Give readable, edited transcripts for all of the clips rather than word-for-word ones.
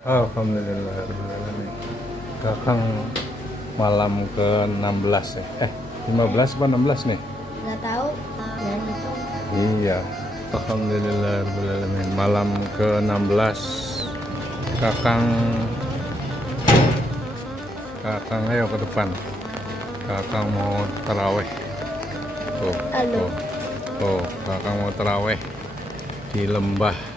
Alhamdulillahirrahmanirrahim. Kakang malam ke-16 ya? 15 apa 16 nih? Nggak tahu dan itu Iya. Alhamdulillahirrahmanirrahim. Malam ke-16. Kakang ayo ke depan. Kakang mau taraweh. Tuh, Halo. tuh, kakang mau taraweh di lembah.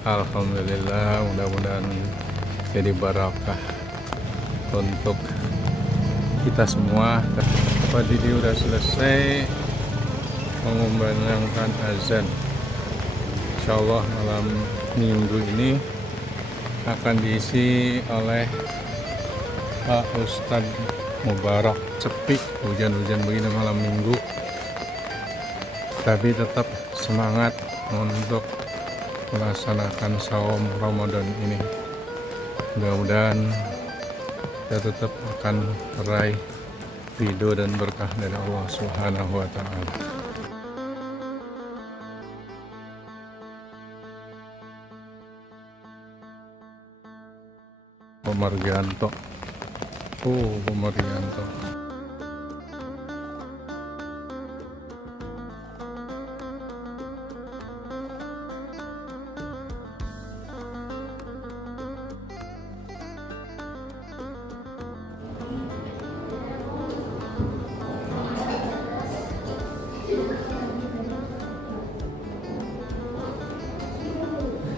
Alhamdulillah, mudah-mudahan jadi barakah untuk kita semua. Pak Didi udah selesai mengumandangkan azan. Insya Allah malam minggu ini akan diisi oleh Pak Ustadz Mubarak. Sepi hujan-hujan begini malam minggu, tapi tetap semangat untuk melaksanakan saum Ramadan ini. Mudah-mudahan kita tetap akan meraih ridho dan berkah dari Allah Subhanahu wa Ta'ala. Pemargianto. Pemargianto.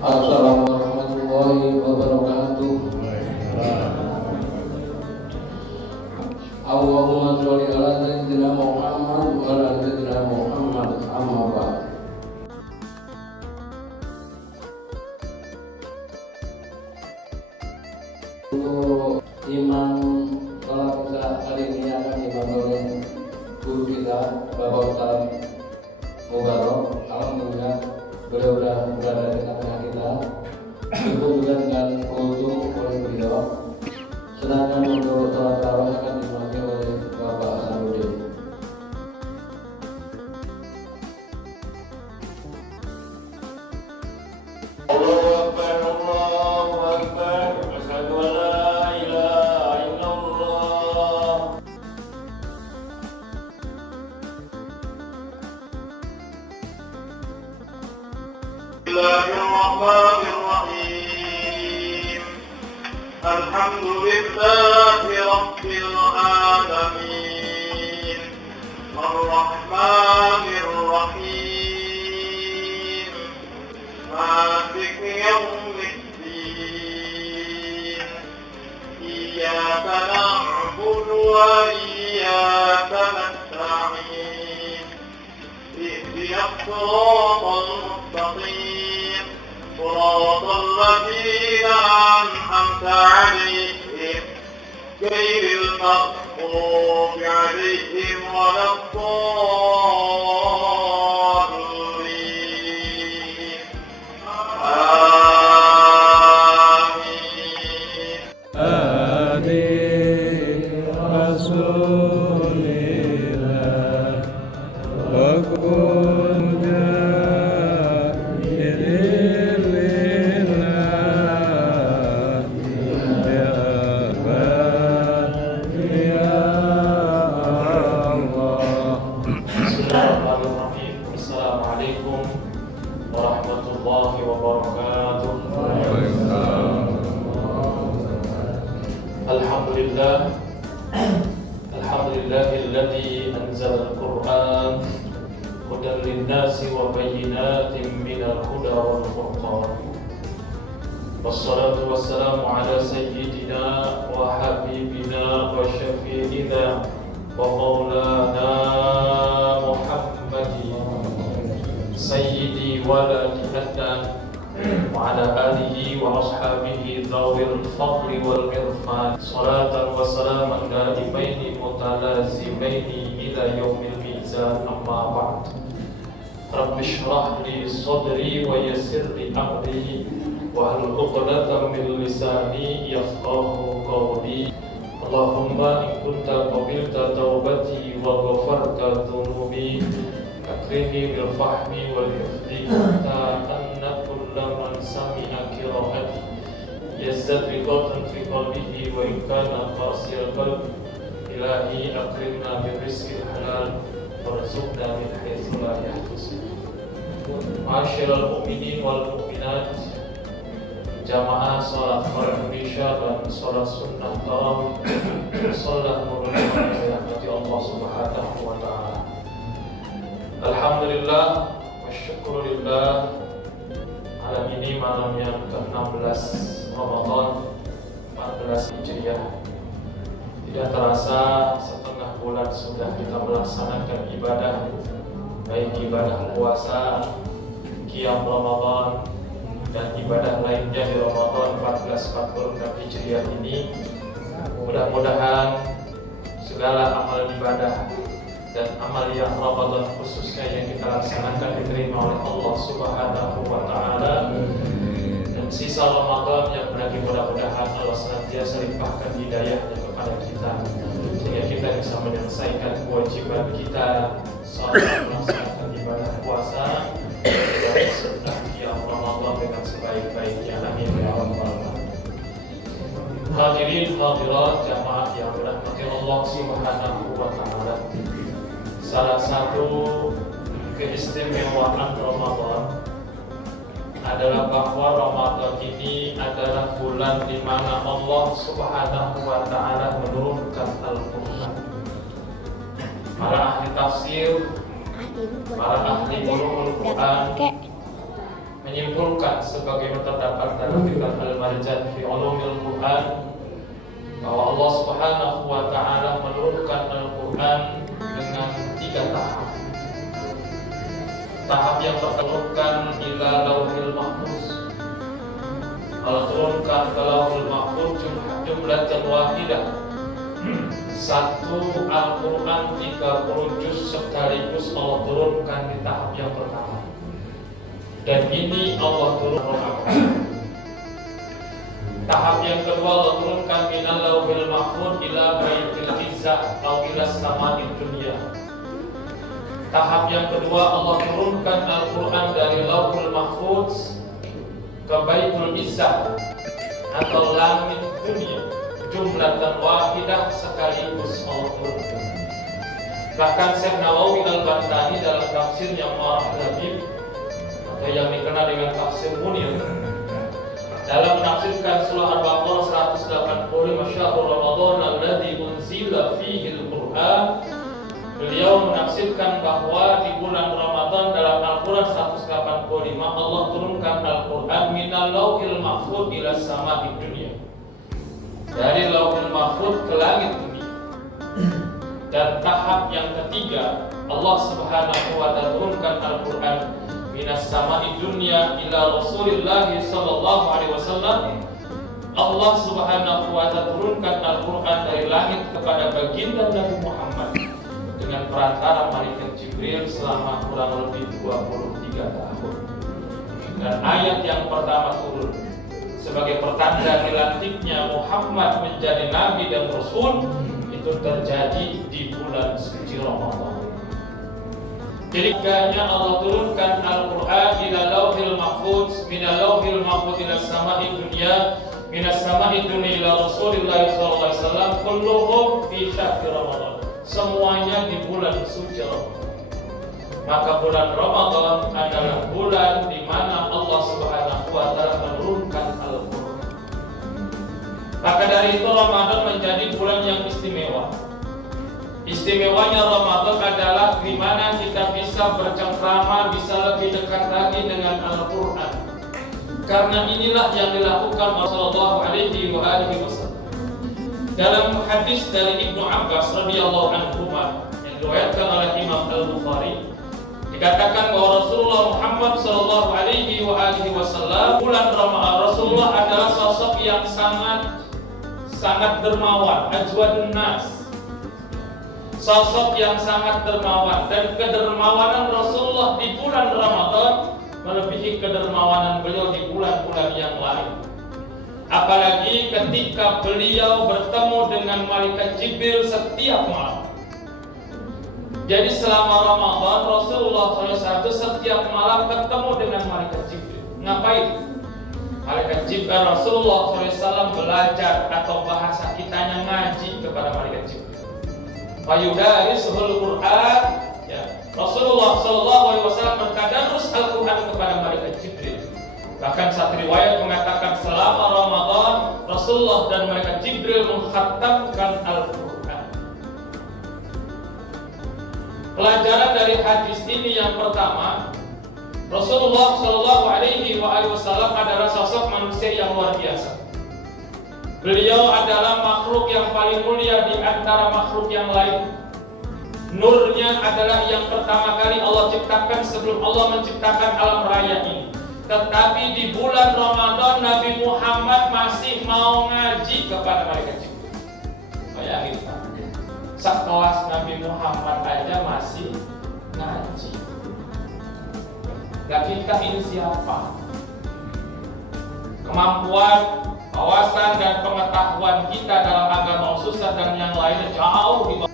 Assalamualaikum warahmatullahi wabarakatuh. Allahumma sholli ala sayyidina Muhammad wa ala sayyidina Muhammad amma ba'd. Untuk imam sholat kita kali ini akan diimam oleh guru kita Bapak Ustadz Mubarak. Alhamdulillah beliau sudah berada di tengah kita, cukup juga dengan kultum oleh beliau. Sedangkan untuk sholat tarawih akan dimulai oleh Bapak Hasanuddin. Allahu Akbar, Allahu Akbar, asyhadu an la ilaha illallah. Bismillahirrahmanirrahim. Alhamdulillahi rabbil alamin. Ar-Rahmanir Rahim. Maliki yaumiddin. Iyyaka na'budu wa iyyaka nasta'in. Ihdinas siratal mustaqim. Siratal ladzina an'amta 'alaihim ghairil maghdubi 'alaihim waladdallin. Amin. Adik Rasulillah wa kun jahilillah ya Rabbi ya Allah. Bismillahirrahmanirrahim. Assalamualaikum warahmatullahi wabarakatuh. Alhamdulillah. Alhamdulillahilladzi anzala al-Qur'an hudan lin-nasi wa bayyinatin minal huda wal furqan. Wassalatu wassalamu ala sayyidina wa habibina wa syafi'ina wa maulana Muhammadin sayyidi waladi Adnan wa ala alihi wa ashabihi dhawil fadli wal irfan. Salatan wa salaman daimaini mutalazimaini ila yaumil mizan, amma ba'd. Rabbi shrah li sadri wa yassir li amri wahlul 'uqdatam min lisani yafqahu qawli. Allahumma in kunta qabilta taubati wa ghafarta dhunubi akrimni bil fahmi wal hifdhi hatta anna kulla man sami'a qiraati يزداد رقة في قلبه وإن كان قاسي القلب إلهي أكرمنا بالرزق الحلال وارزقنا من حيث لا يحتسب. معاشر المؤمنين والمؤمنات, jamaah sholat maghrib isya dan sholat sunnah tarawih, sholat mudah-mudahan dirahmati Allah Subhanahu wa Ta'ala. Alhamdulillah wa syukurillah, malam ini malam yang ke-16 Ramadan 14 Hijriah. Tidak terasa setengah bulan sudah kita melaksanakan ibadah, baik ibadah puasa, qiyam Ramadan, dan ibadah lainnya di Ramadan 1446 Hijriah ini. Mudah-mudahan segala amal ibadah dan amal yang Ramadan khususnya yang kita laksanakan diterima oleh Allah Subhanahu wa Ta'ala, dan sisa Ramadan yang berarti mudah-mudahan Allah senantiasa limpahkan hidayahnya kepada kita sehingga kita bisa menyelesaikan kewajiban kita saat melaksanakan ibadah puasa dan sunnah qiyam Ramadan dengan sebaik-baiknya. Amin ya rabbal alamin. Hadirin hadirat jamaah yang dirahmati Allah Subhanahu wa Ta'ala, salah satu keistimewaan Ramadan adalah bahwa Ramadan ini adalah bulan di mana Allah Subhanahu wa Ta'ala menurunkan Al-Qur'an. Para ahli tafsir, para ahli ulumul Quran menyimpulkan sebagaimana terdapat dalam kitab Al-Marjan fi Ulumil Quran bahwa Allah Subhanahu wa Ta'ala menurunkan Al-Quran dengan 3 tahap. Tahap yang pertama ila Lauhil Mahfuz. Allah turunkan ke Lauhil Mahfuz jumlatan wahidah. Satu Al-Quran 30 juz sekaligus Allah turunkan di tahap yang pertama. Dan ini Allah turunkan. Tahap yang kedua Allah turunkan minal Lauhil Mahfuz ila Baitil Izzah atau ila Sama'id Dunya. Tahap yang kedua Allah turunkan Al-Quran dari Lauhul Mahfuz ke Baitul Izzah atau langit dunia, jumlatan wahidah sekaligus Allah turunkan. Bahkan Syekh Nawawi Al-Bantani dalam tafsirnya Ma'arif Labib atau yang dikenal dengan tafsir Munir, dalam menafsirkan surah Al-Baqarah 185 Syahrul Ramadan alladzi unzila fihi al-Qur'an, beliau menafsirkan bahwa di bulan Ramadan dalam Al-Quran 185 Allah turunkan Al-Quran minal Lauhil Mahfuz ila Sama'id Dunya, dari Lauhil Mahfuz ke langit dunia. Dan tahap yang ketiga Allah Subhanahu wa Ta'ala turunkan Al-Quran minas Sama'id Dunya ila Rasulillah sallallahu alaihi wasallam. Allah Subhanahu wa Ta'ala turunkan Al-Quran dari langit kepada baginda Nabi Muhammad dengan perantara malaikat Jibril selama kurang lebih 23 tahun. Dan ayat yang pertama turun sebagai pertanda dilantiknya Muhammad menjadi nabi dan rasul itu terjadi di bulan suci Ramadan. Ketiganya Allah turunkan Al-Quran ila Lauhil Mahfuz, minal Lauhil Mahfuz ila Sama'id Dunya, minas Sama'id Dunya ila Rasulillah sallallahu alaihi wasallam, kulluhum fi syahri Ramadan. Semuanya di bulan suci Ramadan. Maka bulan Ramadan adalah bulan di mana Allah Subhanahu wa Ta'ala menurunkan Al-Quran. Maka dari itu Ramadan menjadi bulan yang istimewa. Istimewanya Ramadan adalah di mana kita bisa bercengkrama, bisa lebih dekat lagi dengan Al-Quran. Karena inilah yang dilakukan Rasulullah alaihi wasallam. Dalam hadis dari Ibnu Abbas radhiyallahu anhu yang diriwayatkan oleh Imam Al-Bukhari, dikatakan bahwa Rasulullah Muhammad sallallahu alaihi wasallam bulan Ramadan Rasulullah adalah sosok yang sangat dermawan, ajwadun nas. Sosok yang sangat dermawan, dan kedermawanan Rasulullah di bulan Ramadan melebihi kedermawanan beliau di bulan-bulan yang lain. Apalagi ketika beliau bertemu dengan malaikat Jibril setiap malam. Jadi selama Ramadan Rasulullah SAW setiap malam ketemu dengan malaikat Jibril. Ngapain? Malaikat Jibril, Rasulullah SAW belajar atau bahasa kitanya ngaji kepada malaikat Jibril. Fayudarisuhul Quran, ya. Rasulullah SAW bertadarus Al-Quran kepada malaikat Jibril. Bahkan satu riwayat mengatakan selama Ramadan Rasulullah dan malaikat Jibril mengkhatamkan Al-Quran. Pelajaran dari hadis ini yang pertama, Rasulullah Shallallahu Alaihi Wasallam adalah sosok manusia yang luar biasa. Beliau adalah makhluk yang paling mulia di antara makhluk yang lain. Nurnya adalah yang pertama kali Allah ciptakan sebelum Allah menciptakan alam raya ini. Tetapi di bulan Ramadan Nabi Muhammad masih mau ngaji kepada malaikat Jibril. Bayangin, sekelas Nabi Muhammad aja masih ngaji. Gak kita ini siapa? Kemampuan, wawasan dan pengetahuan kita dalam agama khususnya dan yang lainnya jauh di bawah.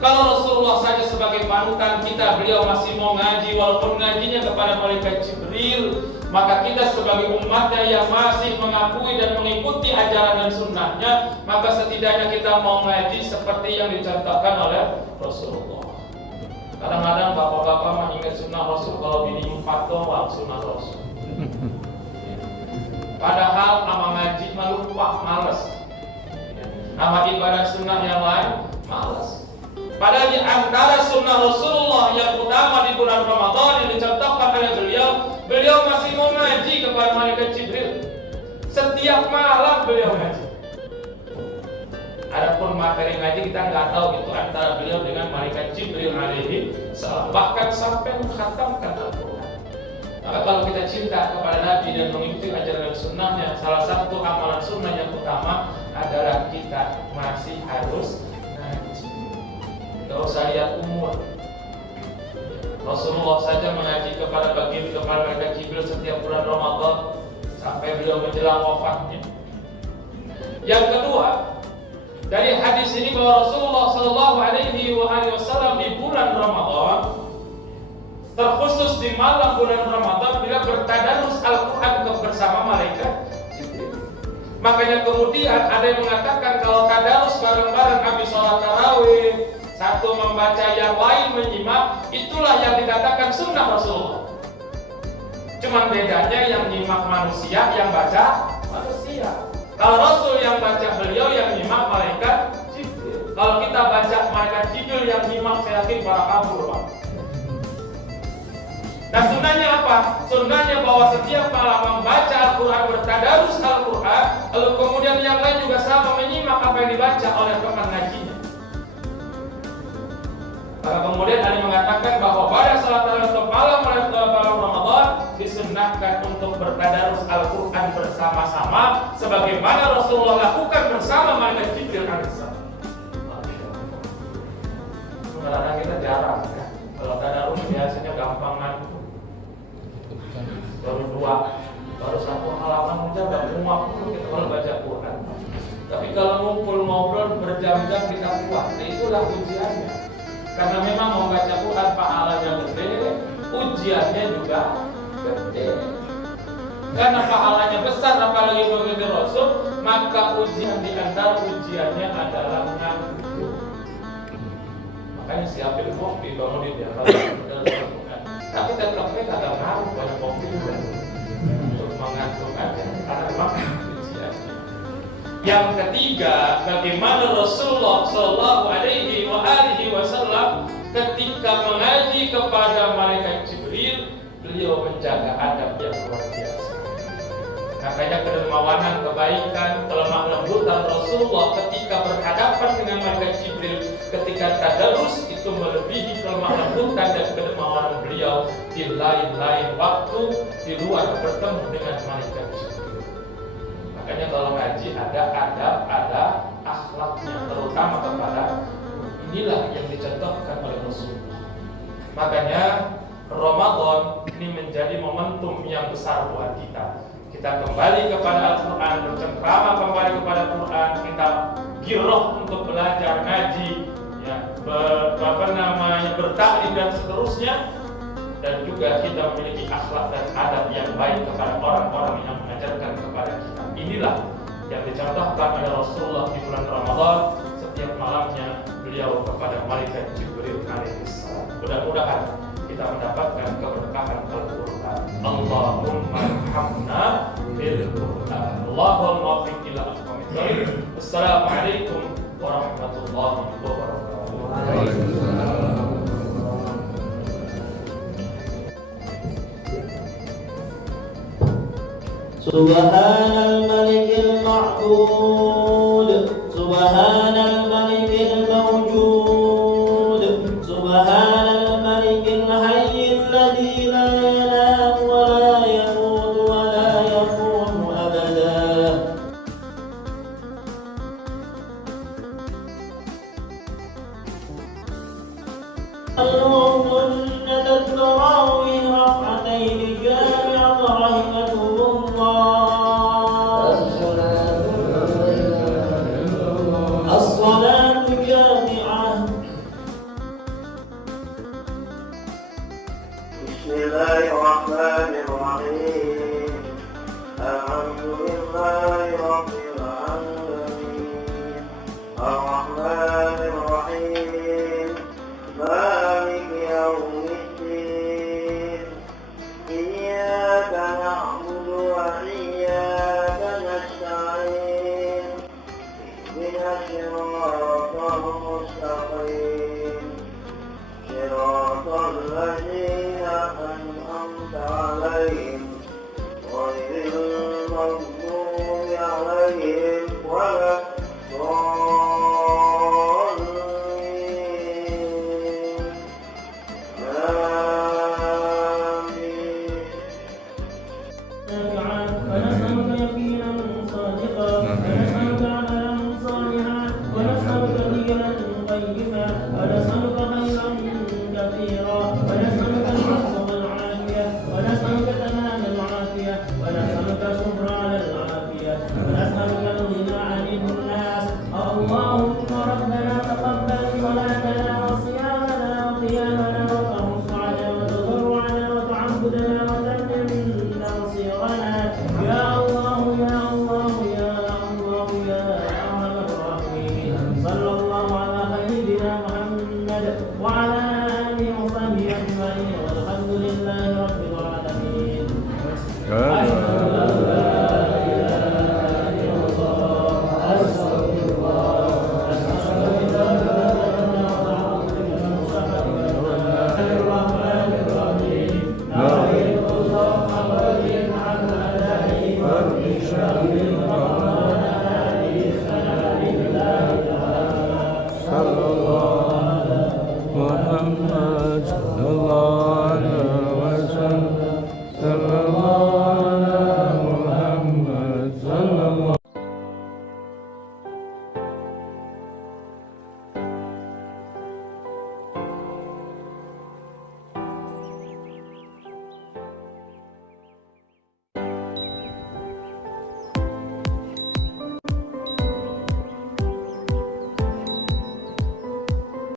Kalau Rasulullah saja sebagai panutan kita, beliau masih mau ngaji walaupun ngajinya kepada malaikat Jibril, maka kita sebagai umatnya yang masih mengakui dan mengikuti ajaran dan sunnahnya, maka setidaknya kita mau ngaji seperti yang dicontohkan oleh Rasulullah. Kadang-kadang bapak-bapak mengingat sunnah Rasul kalau bini 4 doang sunnah Rasul. Padahal sama ngaji mah lupa, males. Sama ibadah sunnah yang lain, males. Padahal di antara sunnah Rasulullah yang utama di bulan Ramadan yang dicontohkan oleh beliau masih mau ngaji kepada malaikat Jibril. Setiap malam beliau ngaji. Adapun materi ngaji kita nggak tahu itu antara beliau dengan malaikat Jibril alaihi salam, bahkan sampai mengkhatamkan Al-Quran. Maka kalau kita cinta kepada Nabi dan mengikuti ajaran dan sunnahnya, salah satu amalan sunnah yang utama adalah kita masih harus ngaji. Tidak usah lihat umur. Rasulullah saja mengaji kepada malaikat Jibril setiap bulan Ramadan sampai beliau menjelang wafatnya. Yang kedua, dari hadis ini bahwa Rasulullah Shallallahu Alaihi Wasallam di bulan Ramadan, terkhusus di malam bulan Ramadan, bila bertadarus Al-Quran bersama malaikat Jibril. Makanya kemudian ada yang mengatakan kalau tadarus bareng-bareng habis sholat tarawih, satu membaca yang lain menyimak, itulah yang dikatakan sunnah Rasulullah. Cuman bedanya yang nyimak manusia, yang baca manusia. Kalau Rasul yang baca, beliau yang nyimak malaikat Jibril. Kalau kita baca malaikat Jibril yang nyimak, saya yakin para kabur, Pak. Nah sunnahnya apa? Sunnahnya bahwa setiap malam membaca Al-Quran, bertadarus Al-Quran, lalu kemudian yang lain juga sama menyimak apa yang dibaca oleh teman ngajinya. Maka kemudian ada yang mengatakan bahwa pada salat tarawih malam Ramadan disunnahkan untuk bertadarus Al-Quran bersama-sama sebagaimana Rasulullah lakukan bersama malaikat Jibril alaihissalam. Kadang-kadang kita jarang ya. Kalau tadarus biasanya gampang ngantuk. Baru 2, baru 1 halaman aja udah muak kita kalau baca Quran. Tapi kalau ngumpul ngobrol berjam-jam kita kuat. Nah, itulah ujiannya. Karena memang mau baca Quran pahalanya gede, ujiannya juga gede. Karena pahalanya besar, apalagi begitu Rasul, maka ujian di antara ujiannya adalah ngantuk. Makanya siapin kopi kalau di biar Quran. Tapi tetapnya kagak ngaruh banyak kopi juga untuk mengantuk aja, karena memang ujiannya. Yang ketiga, bagaimana Rasulullah Shallallahu Alaihi Wasallam ketika mengaji kepada malaikat Jibril, beliau menjaga adab yang luar biasa. Makanya kedermawanan, kebaikan, kelemah lembutan Rasulullah ketika berhadapan dengan malaikat Jibril, ketika tadarus itu melebihi kelemah lembutan dan kedermawanan beliau di lain-lain waktu di luar bertemu dengan malaikat Jibril. Makanya kalau ngaji ada adab, ada akhlaknya, terutama kepada inilah yang dicontohkan oleh Rasulullah. Makanya Ramadan ini menjadi momentum yang besar buat kita. Kita kembali kepada Al-Quran, bercengkrama kembali kepada Al-Quran, kita giroh untuk belajar ngaji, ya, bertaklim dan seterusnya, dan juga kita memiliki akhlak dan adab yang baik kepada orang-orang yang mengaji. ajarkan kepada kita. Inilah yang dicontohkan oleh Rasulullah di bulan Ramadan. Setiap malamnya beliau kepada malaikat Jibril alaihissalam. Mudah-mudahan kita mendapatkan keberkahan Al-Quran. Allahumma hamna bil Quran. Allahumma fiq ila aqwamit thariq. Assalamualaikum warahmatullahi wabarakatuh. Waalaikumsalam. Subhanal malikil ma'bud, Subhanal malikil mawjud, Subhanal malikil hayyil ladzi la yanam wa la yamut wa la yaqumu abada. اللهم تتراوي ركعتين جامعة رحمكم الله. الصلاة جامعة. بسم الله الرحمن الرحيم. الحمد لله رب العالمين الرحمن الرحيم مالك يوم الدين إياك نعبد وإياك نستعين اهدنا الصراط المستقيم صراط الذين أنعمت عليهم غير المغضوب عليهم ولا الضالين آمين. ونسألك يقينا صادقا، ونسألك عملا صالحا، ونسألك دينا قيما، ونسألك خيرا كثيرا، ونسألك العفو والعافية، ونسألك تمام العافية، ونسألك شكر على العافية، ونسألك الغنى عن الناس. اللهم ربنا تقبل صلاتنا وصيامنا وقيامنا وترفعنا وتضرعنا وتعبدنا وتمم تنصيرنا يا الله يا الله يا الله يا أرحم الراحمين. صلى الله على سيدنا محمد وعلى آله وصحبه أجمعين والحمد لله رب العالمين. أشهد أن لا إله إلا الله أستغفر الله أشهد أن لا إله إلا الله الرحمن الرحيم نريد الله عن أدائه والإشراك